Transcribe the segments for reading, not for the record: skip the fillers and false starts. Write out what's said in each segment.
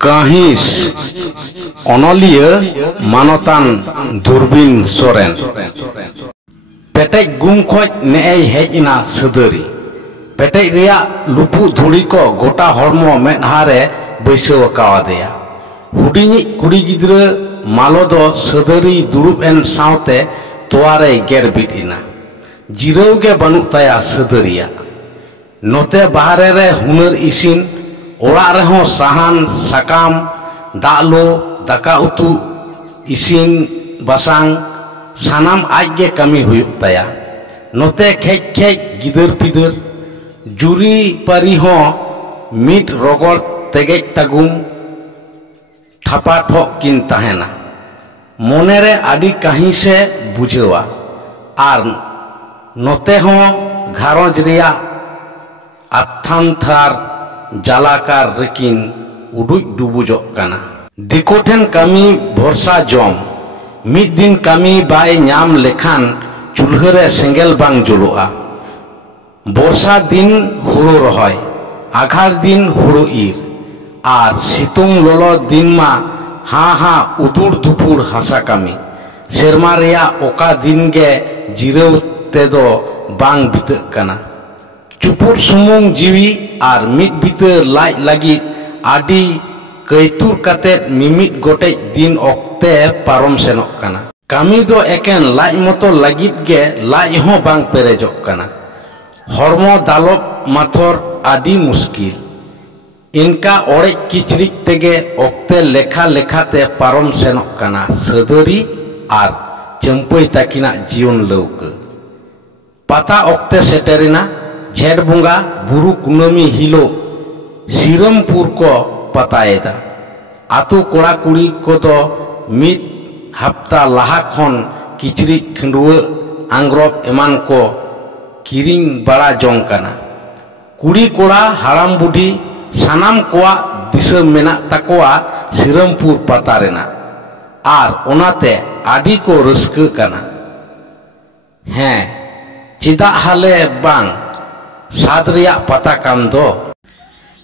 काहिस अनलिया मानतान दुर्बिन सोरेन पेटेज गुम खोज नेई हेजना सदरी पेटेज रिया लुपु धुड़ी को गोटा हरमो मेदहारे बैसव कावादेया हुडिनी कुड़ी गिद्रा मालो दो सदरी दुरुब एन सावते तोवारे गेर बिटिना जिराव गे बानु ताया सदरिया नोते बाहरे रे हुनर इसिन ओड़ा रहो साहान साकाम दालो दाका उतु इसिन बासांग सानाम आजगे कमी हुयुक ताया नोते खेज खेज गिदर पिदर जुरी पारी हो मिट रगड़ तेगेज तगुम ठपा ठोक किन तहेना मोनेरे आदि कहीं से बुझेवा आर नोते हो घारोज रिया आथान थार जालाकार रेकिन उडुज डुबुजोक काना दिकोठेन कमी भरसा जम मिद दिन कमी बाय नाम लेखान चुल्हरे सेंगेल बांग जुलुआ बर्षा दिन हुड़ो रहाय आघार दिन हुड़ो ईर आर सितुंग लोलो दिन मा हाँ हाँ उदुर दुपुर हासा कमी सेरमा रेया ओका दिन गे जिराव तेदो बांग बितक काना चुपुर सुमुंग जीवी आर मिट बितर लाज लगी आदि कैतुर कते मिमिट गोटे दिन ओक्ते पारम सेनोक काना कामी दो एकेन लाज मतो लगित गे लाज हो बांग पेरेजोक काना हरमो दालोब माथर आदि मुश्किल इनका ओड़े किचरिक तेगे ओक्ते लेखा लेखाते पारम सेनोक काना सदरी आर चंपई ताकिना जीवन लौक पाता ओक्ते सेटेरिना झेड़ बुंगा बुरु कुनमी हिलो सिरमपुर को पताएदा आतु कोड़ा कुड़ी को तो मिट हफ्ता लाहा खन किचरी खंडुआ आंग्रब एमान को किरिंग बड़ा जोंग काना कुड़ी कोड़ा हाराम बुढ़ी सानाम कोआ दिशा मेना तकोआ सिरमपुर पतारेना आर ओनाते आदि को रस्क काना हैं चिदा हाले बांग सादरिया पता कान दो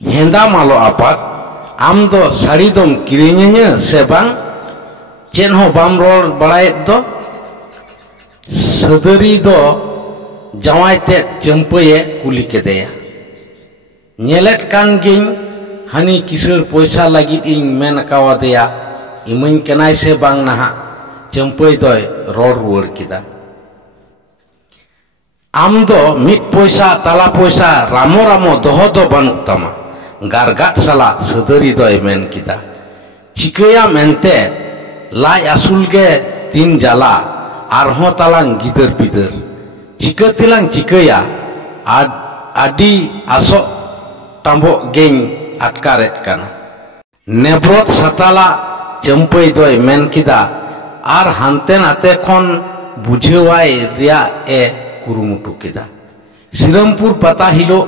हेंदा मालो आपात आम दो साड़ी दम किरिंगे से बांग चेन हो बाम रोड बड़ाए दो सदरी दो जवाई ते चंपये कुली के देया नेलेट कान गिंग हनी किसर पैसा लगी इन मेन कावा देया इमन केनाय से बांग नहा चंपय दोय रोड रुवर किदा आम दो मिट पैसा ताला पैसा रामो रामो दोहो दो बानुक तमा गारगाट साला सदरी दोय मेन किदा चिकया मेनते लाई आसुल गे तीन जाला आरहो तालांग गिदर पिदर चिका तिलांग चिकया आदि आसो टांबो गेंग अटकारेट काना नेब्रोत सताला चंपई दोय मेन किदा आर हानते नाते खन बुझेवाय रिया ए कुरुमुटु किदा सिरमपुर पता हिलो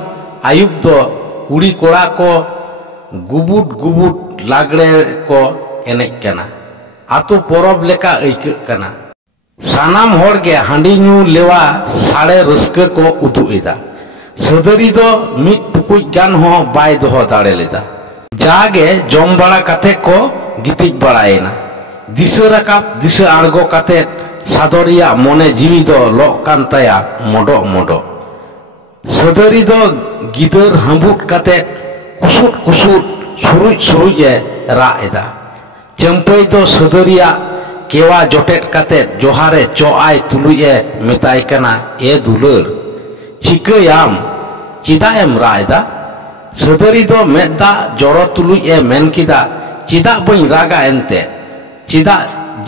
आयुब दो कुड़ी कोड़ा को गुबुट गुबुट लागड़े को एनेज काना आतो परब लेका ऐक काना सानाम होड़ गे हांडी न्यू लेवा साड़े रस्क को उदु एदा सदरी दो मिट टुकुज गान हो बाय दोहो दाड़े लेदा जागे जम बड़ा कथे को गितिज बड़ाएना दिशा रकाब दिशा आड़गो कथे सादरिया मोने जीवी दो लोक कान ताया मोडो मोडो सदरी दो गिदर हंबुट कते कुसुट कुसुट सुरुज सुरुज रा एदा चंपई दो सदरिया केवा जोटेट कते जोहारे चोआय तुलुए मेताय कना ए दुलर चिकयाम चिदा एम रा एदा सदरी दो मेदा जोरो तुलुए मेन किदा चिदा बई रागा एनते चिदा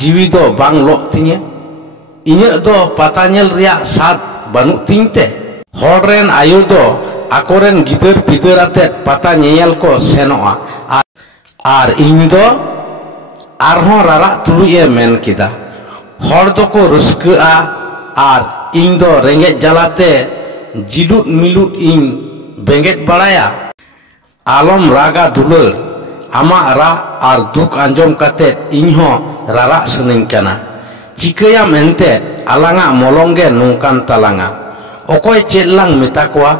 जीवी दो बांग लोक तिnye इन्हें दो पता नेल रिया साथ बनु तिंगते हॉर्रेन आयु दो आकोरेन गिदर पिदर आते पता नेल को सेनोआ आर इन दो आरहों रारा तुलुए मेन किदा हॉर दो को रस्कआ आर इन दो रेंगे जलाते जिलुट मिलुट इन बेंगेट बड़ाया आलम रागा दुलर आमा रा आर दुख आंजम काते इन्हों रारा सनिंग काना चिकया मेनते आलांगा मोलोंगे नोंकान तालांगा ओकोय चेदलांग मेता कोआ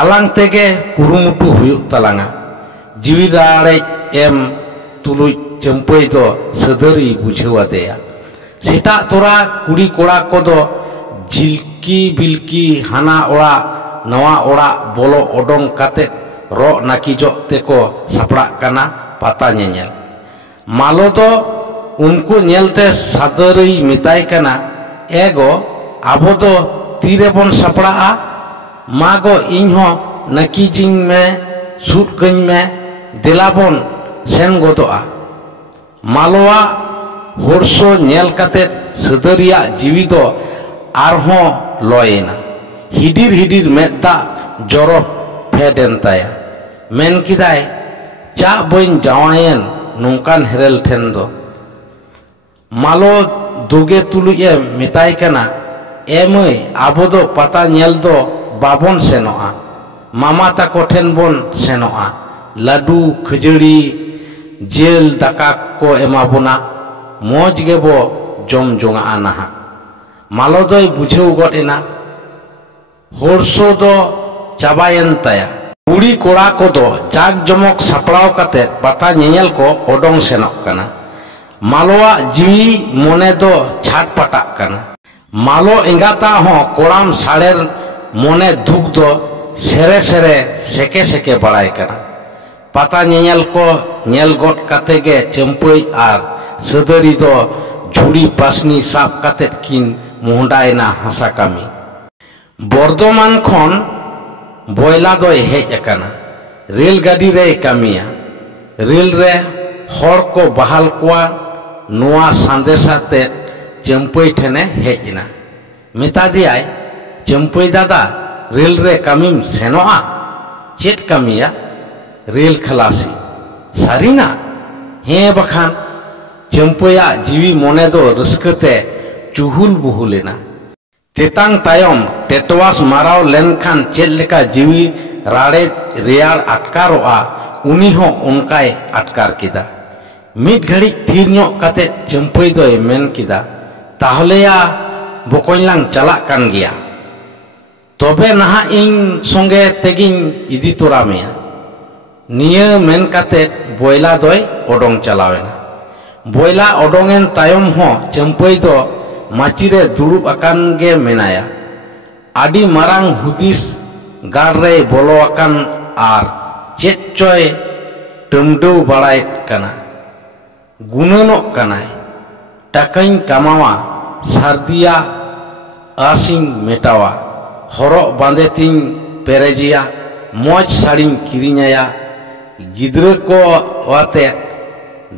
आलांग तेगे कुरुमुटु हुयुक तालांगा जीवी राड़े em tuluj cempai do sedari bujhawa deya. Sita tora kuri kora kodo jilki bilki hana ora nawa ora bolo odong kate ro nakijok teko saprak kana pata nyel. Malo do unku nyelte sadari mitai kana ego abo do tire bon sapraa mago inho nakijing me sut kany me delabon sen godoa. Maloa horso nyel kate sedariya jiwi do arho loyena. Hidir hidir medda jorok pheden taya. Men kidai ca boin jawayen nungkan herel tendo. Malo duge tuluye mitai kana emai abodo pata nyel do babon senoa. Mama tako ten bon senoa. Ladu khajari jel daka ko emabona moj gebo jom jonga anaha. Malo doi bujhau god ena horso do cabayen taya. Kuri kora kodo jag jomok sapraw kate pata nyel ko odong senok kana. Maloa jiwi mone do chat patak kana. Malo engata ho koram saler mone dhuk do sere sere seke seke barai kana. Pata nyel ko nyel god kate ge cempai ar sedari do juri pasni sab kate kin muhdaina hasa kami. Bordhoman khon boyla doy hej akana. Rel gadi re kamiya. Rel re hor ko bahal kwa noa sandesa te cempai thene hej na. Meta diay cempai dada rel re kamim senoa. Chet kamiya rel khalasi. Sarina he bakhan cempaya jiwi mone do raskate chuhul buhulena. Tetang tayom tetwas marau lenkhan ched leka jiwi rade reyar atkaroa uni ho onkai atkar kida. Mid ghadi thir nyok kate cempai doy men kida tahole ya bokoilang chalak kan gea. Tobe naha ing songe tegin idi tora meya. Niya men kate boyla doy odong chalawena. Boyla odongen tayom ho cempai do macire durub akan ge menaya. Adi marang hudis garre bolo akan ar chet coy temdeu barait kana. Gunanok kanai takain kamawa sardia asing metawa horok bandeting perejia moj saring kirinyaya gidre ko wate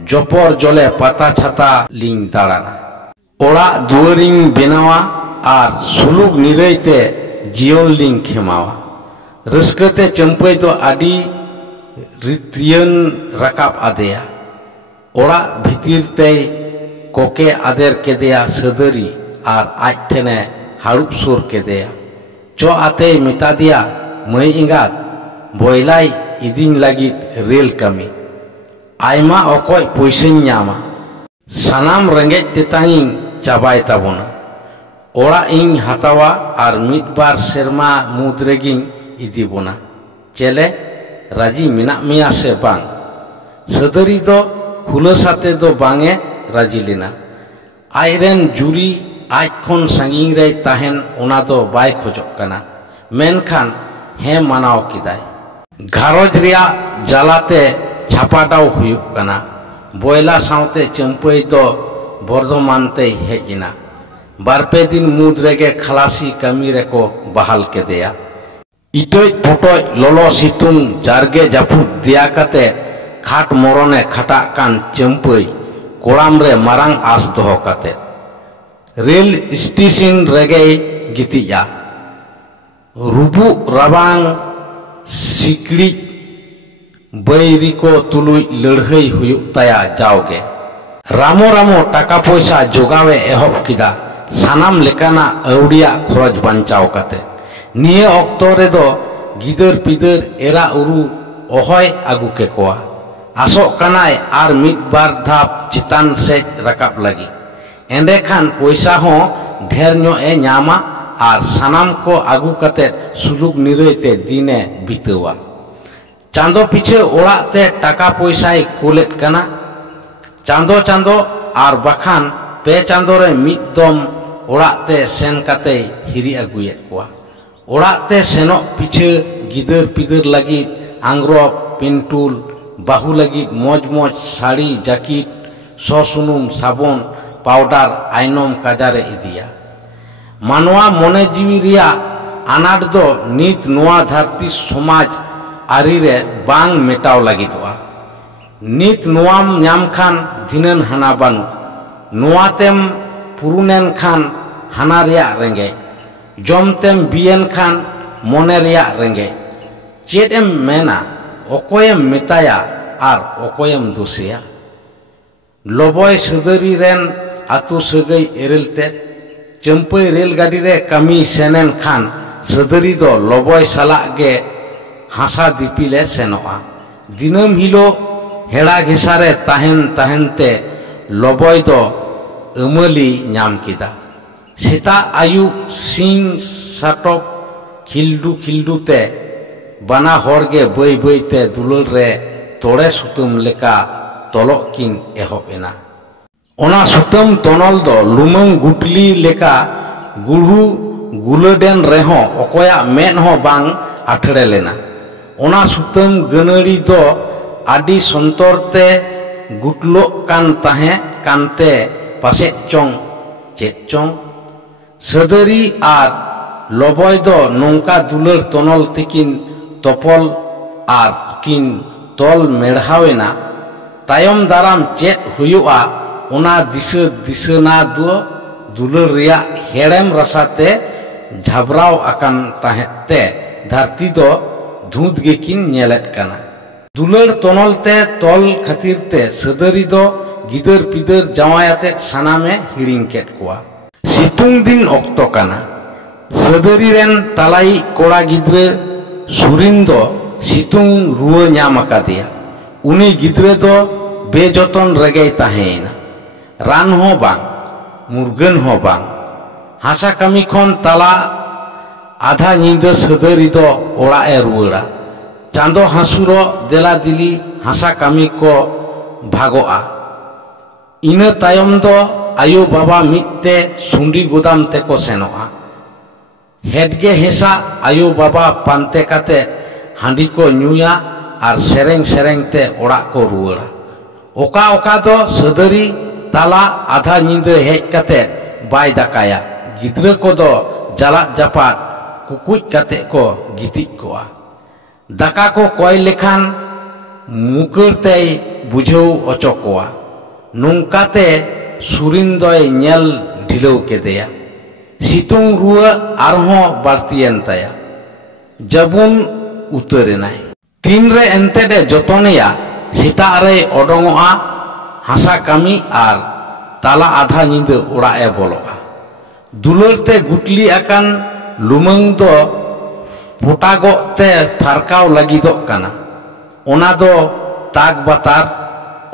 jopor jole pata chata ling darana. Ora duaring benawa ar suluk niraite jion ling khemawa. Raskate cempai to adi ritian rakap adeya. Ora bhitir te koke ader kedeya sedari ar aj thene harup sur kedeya. Co ate meta dia mai ingat boylai idin lagit rel kami. Aima okoi poisin nyama. Sanam rengej tetanging cabai tabona. Ora ing hatawa ar midbar serma mudreging idibona. Cele raji minak mia se bang. Sedari do khulosate do bange raji lina. Airen juri aj khon sanging re tahen ona do bai khojok kana. Menkhan he manaw kidai. Gharoj reya jalate chapadaw huyuk kana. Boyla saute cempai do Bordhoman te hejina. Barpe din mud rege khalasi kami reko bahal kedeya. Itoi potoi lolo situng jarge japut dia kate khat morone khatak kan cempai koram re marang as doho kate. Rel station rege gitiya. Rubu rabang sikri bairi ko tului ladhai huyuk taya jauge. Ramo ramo taka poisa jogawe ehob kida sanam lekana audia khoroj banchaw kate. Niye okto redo gidar pidar era uru ohoy agu kekoa. Asok kanai ar midbar dhap chitan sej rakap lagi. Endekhan poisa ho dher nyo e nyama ar sanam ko agu kate suluk niraite dine bitawa. Chando पीछे ओड़ा ते टाका पैसाय कुलेत कना Chando Chando are बखान पे चांदो रे मिद दम ओड़ा ते सेन काते हिरी अगुयेत कोआ ओड़ा ते सेनो पीछे गिदर पिदर लगी आंग्रब पिंटुल बाहु लगी मौज मौज साड़ी जैकेट ससुनुम साबुन पाउडर आइनम काजारे इदिया मानवा मने जीवी रिया आनाट दो नीत नोआ धरती समाज आरी रे बांग मेटाव लागिदोआ नीत नोआम न्याम खान धिनन हाना बानु नोआतेम पुरुनेन खान हाना रिया रेंगे जमतेम बियन खान मने रिया रेंगे चेदम मेना ओकोयम मेताया आर ओकोयम दोसिया लबय सदरी रेन आतु सगै एरेलते चंपई रेलगाड़ी रे कमी सेनेन खान सदरी दो लबय साला गे हासा दीपिले सेनोआ दिनम हिलो हेड़ा घिसारे ताहेन ताहेनते लबय दो अमली नाम किदा सीता आयु सिंह साटप खिल्डू खिल्डू ते बाना होरगे बई बई ते दुलर रे तोड़े सुतम लेका तोलो किन एहब एना ओना सुतम तोनल दो लुमंग गुटली लेका गुलहु गुलडेन रेहो ओकोया मेन हो बांग आठड़े लेना ओना सुतम गनड़ी दो आदि संतरते गुटलो कान ताहे कानते पासे चोंग चेत चोंग सदरी आर लबय दो नौका दुलर तोनल तिकिन तोपल आर किन तोल मेढ़ावेना तायम दाराम चेत हुयुआ ओना दिशा दिशना दो दुलर रिया हेड़ेम रसाते झाबराव आकान ताहेते धरती दो धूत गेकिन नेलेत काना दुलर तोनलते तोल खातिरते सदरी दो गिदर पिदर जावायाते सानामे हिड़िंग केत कोआ सितुंग दिन ऑक्तो काना सदरी रेन तालाई कोड़ा गिद्रे सुरिन दो सितुंग रुआ ᱧᱟᱢ आकादिया उनी गिद्रे दो बेजतन रेगे ताहेना रान हो बांग मुर्गन हो बांग हासा कमी खन ताला आधा नींद सदरी दो ओड़ा ए रुआड़ा चांदो हासुरो देला दिली हासा कमी को भागोआ इना तायम दो आयो बाबा मिते सुंडी गोदाम ते को सेनोआ हेडगे हेसा आयो बाबा पांते काते हांडी को न्यूया आर सेरेंग सेरेंग ते ओड़ा को रुआड़ा ओका ओका दो सदरी ताला आधा नींद हेज काते बाय दाकाया गिद्रा को दो जालात जापात कुकुज काते को गितिज कोआ दाका को कोय लेखान मुकरते बुझाव अचोकोआ नोंकाते सुरिन दोय नेल ढिलव केदेया सितुंग रुआ आरहों बारतियन ताया जबुन उतरेनाय तीन रे एंते दे जतनेया सीता रे ओडोंगोआ हासा कमी आर ताला आधा नींद ओड़ा ए बोलोआ दुलरते गुटली आकान लुमंग दो पोटागो ते फारकाव लागिदो काना ओना दो ताक बातार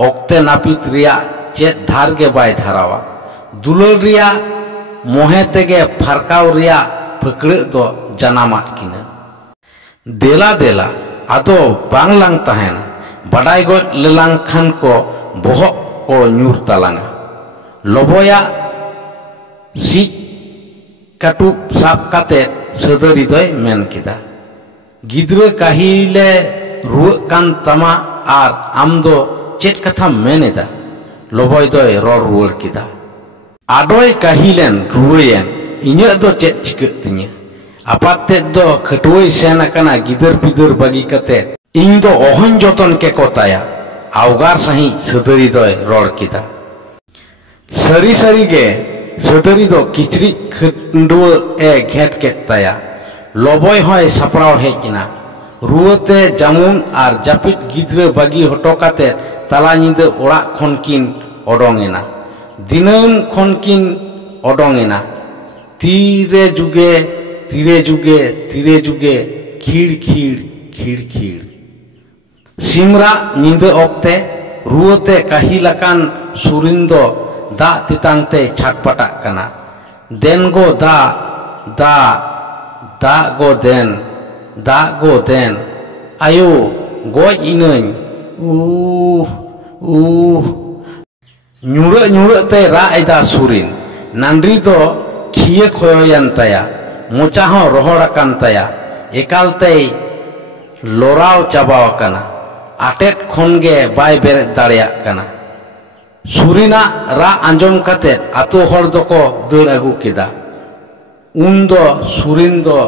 ओक्ते नापित रिया चेत धार के बाय धारावा दुलर रिया मोहे तेगे फारकाव रिया फकड़े दो जनामाट किना देला देला आदो बांगलांग ताहेना बडाई गो लेलांग खान को बोहक को न्यूर तालांगा लबोया सी काटुब साब काते सदरी दोय मेन किदा गिद्रे काहिले रुआ कान तमा आर आम दो चेत कथा मेनेदा लबोय दोय रोर रुआर किदा आडोय काहिलेन रुएन इन्या दो चेत चिकत तिnya आपाते दो खटुई सेना कना गिदर पिदर बागी कते इन दो ओहन जतन के कोताया आवगार सही सदरी दोय रोर किदा सरी सरी गे सदरी दो किचरी खंडुआ ए घेट के ताया लबोय होय सापराव हेजना रुआते जामुन आर जापिट गिद्रे बागी हटो काते ताला नींद ओड़ा खनकिन ओडोंगेना दिनम खनकिन ओडोंगेना तीरे जुगे तीरे जुगे तीरे जुगे खीड़ खीड़ खीड़ खीड़ सिमरा नींद ओक्ते रुआते काहिलाकान सुरिंदो दा तितांगते छाटपटा कना देन गो दा दा दा गो देन आयो goj inañ nyura nyura te ra eda surin nandri do khiye khoyan taya mocha ho rohor akan taya ekal te lorao chabaw akana atet khonge bai bere dareyak kana surina ra anjom kate ato hor doko deur agu keda undo surin do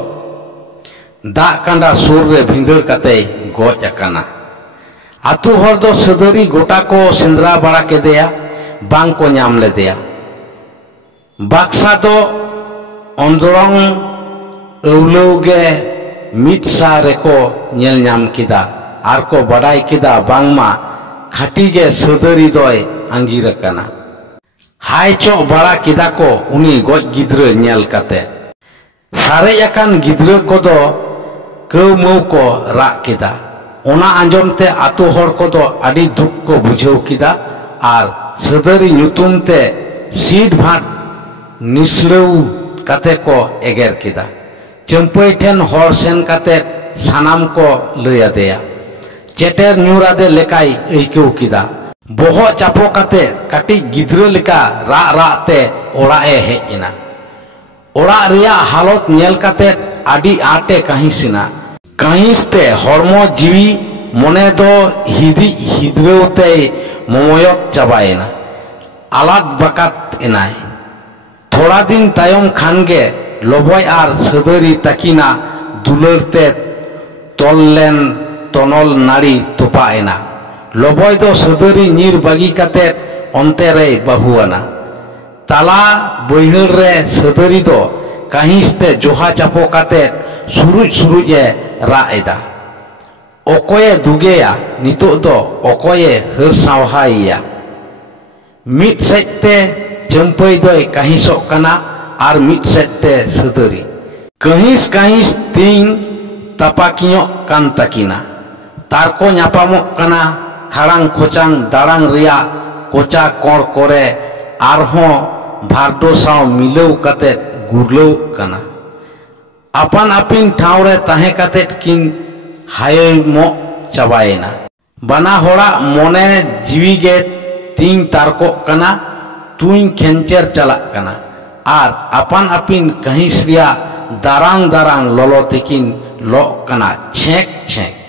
da kanda sur re bhindar kate goj akana ato hor do sadari gota ko sendra bara kedeya bang ko nyam ledeya baksa do ondorong eulauge mitsa reko nyel nyam kida ar ko badai kida bangma khati ge sadari doy angir akana hai cho bara kida ko uni goj gidra nyel kate sare akan gidra kodo keumau ko ra kida ona anjom te ato hor kodo adi duk ko bujhau kida ar sadari nyutum te sid bhat nislau kate ko eger kida champai ten hor sen kate sanam ko laya deya cheter nyurade lekai eikeu kida boho chapo kate kati gidra leka ra ra te ora e hejina ora reya halot nyel kate adi ate kahisina kahiste hormo jiwi mone do hidi hidreute momoyot chabaena alat bakat enai thoda din tayom khange loboy ar sadari takina dularte tollen tonol nari topaena loboy do sadari nir bagi kate ontere bahuana tala boihar re sadari do kahiste joha chapo kate suruj e ra eda okoye dugeya nitok do okoye har sawhaiya mit sete champai doy kahisok kana ar mit sete sadari kahis ting tapakinyo kan takina tarko nyapamok kana kharang khochang darang riya kocha kor kore arho bhardo saw milau kate gurlau kana apan apin ठावरे ताहे कते किन हाय मो चाबायना बना होड़ा मोने जीवी गे तीन तारको कना तुइन खेंचर चला कना आर अपान अपिन कहीं श्रिया दारांग दारांग लोलो तेकिन लो कना छेक छेक